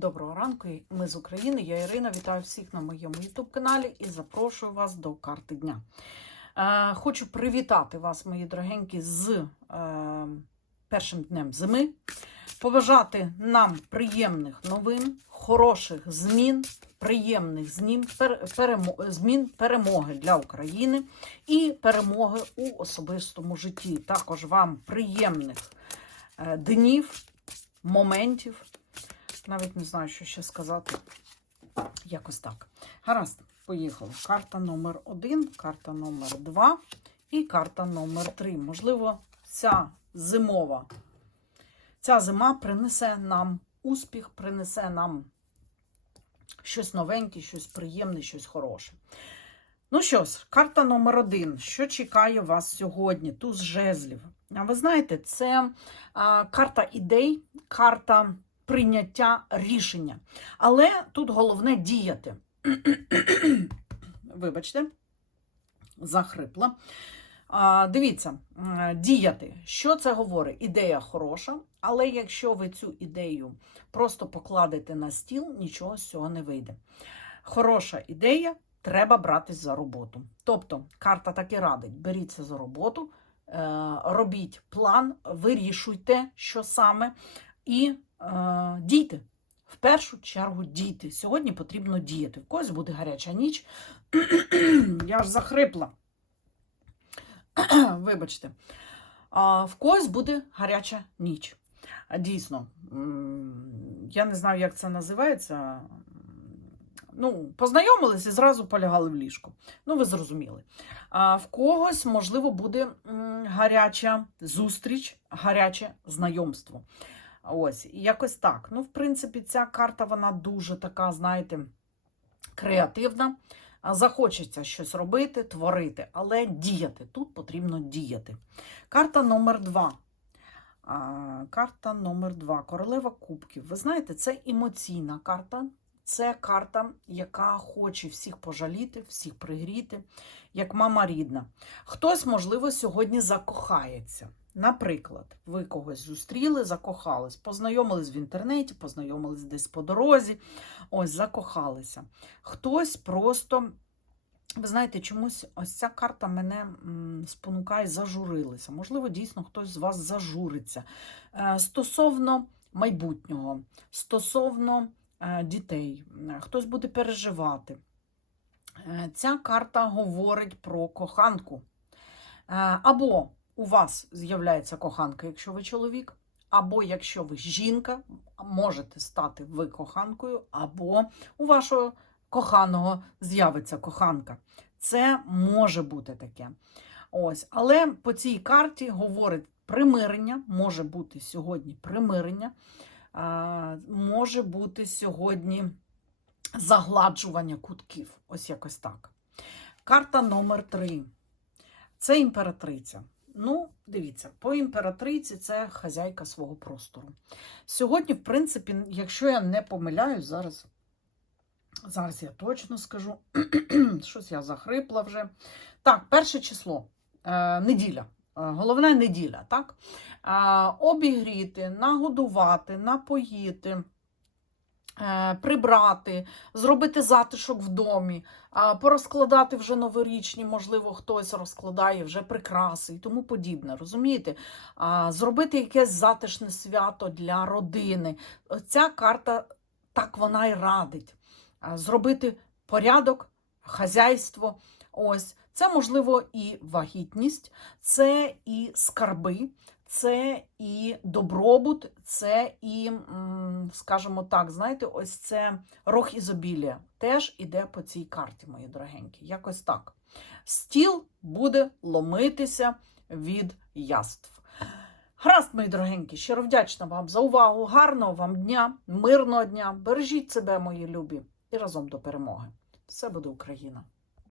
Доброго ранку, ми з України. Я Ірина. Вітаю всіх на моєму YouTube каналі і запрошую вас до карти дня. Е, хочу привітати вас, мої дорогенькі, з е, першим днем зими, побажати нам приємних новин, хороших змін, приємних змін, пер, перемо- змін перемоги для України і перемоги у особистому житті. Також вам приємних е, днів, моментів. Навіть не знаю, що ще сказати. Якось так. Гаразд, поїхали. Карта номер один, карта номер два і карта номер три. Можливо, ця зимова, ця зима принесе нам успіх, принесе нам щось новеньке, щось приємне, щось хороше. Ну що ж, карта номер один. Що чекає вас сьогодні? Туз жезлів. А ви знаєте, це а, карта ідей, карта прийняття рішення. Але тут головне діяти. Вибачте, захрипла. А, Дивіться, діяти. Що це говорить? Ідея хороша, але якщо ви цю ідею просто покладете на стіл, нічого з цього не вийде. Хороша ідея, треба братись за роботу. Тобто, карта так і радить: беріться за роботу, е, робіть план, вирішуйте, що саме, і дійте. В першу чергу дійте. Сьогодні потрібно діяти. В когось буде гаряча ніч. Я ж захрипла. Вибачте. В когось буде гаряча ніч. Дійсно, я не знаю, як це називається. Ну, познайомились і зразу полягали в ліжко. Ну, ви зрозуміли. А в когось, можливо, буде гаряча зустріч, гаряче знайомство. Ось, якось так. Ну, в принципі, ця карта, вона дуже така, знаєте, креативна. Захочеться щось робити, творити, але діяти. Тут потрібно діяти. Карта номер два. Карта номер два. Королева кубків. Ви знаєте, це емоційна карта. Це карта, яка хоче всіх пожаліти, всіх пригріти, як мама рідна. Хтось, можливо, сьогодні закохається. Наприклад, ви когось зустріли, закохались, познайомились в інтернеті, познайомились десь по дорозі, ось закохалися. Хтось просто, ви знаєте, чомусь ось ця карта мене спонукає зажурилися. Можливо, дійсно хтось з вас зажуриться. Е, Стосовно майбутнього, стосовно е, дітей, е, хтось буде переживати. Ця карта говорить про коханку. Або у вас з'являється коханка, якщо ви чоловік, або якщо ви жінка, можете стати ви коханкою, або у вашого коханого з'явиться коханка. Це може бути таке. Ось, але по цій карті говорить примирення, може бути сьогодні примирення, може бути сьогодні загладжування кутків. Ось якось так. Карта номер 3 Це імператриця. Ну, дивіться, по імператриці це хазяйка свого простору. Сьогодні, в принципі, якщо я не помиляюсь, зараз, зараз я точно скажу, щось я захрипла вже. Так, перше число, е, неділя. Е, Головне неділя, так? Е, обігріти, нагодувати, напоїти. Е, Прибрати, зробити затишок в домі, порозкладати вже новорічні, можливо, хтось розкладає вже прикраси і тому подібне. Розумієте? Зробити якесь затишне свято для родини. Ця карта так вона і радить. Зробити порядок, хазяйство. Ось це можливо і вагітність, це і скарби, це і добробут, це і, скажімо так, знаєте, ось це рог ізобілія. Теж іде по цій карті, мої дорогенькі. Якось так. Стіл буде ломитися від яств. Гаразд, мої дорогенькі, щиро вдячна вам за увагу. Гарного вам дня, мирного дня. Бережіть себе, мої любі, і разом до перемоги. Все буде Україна!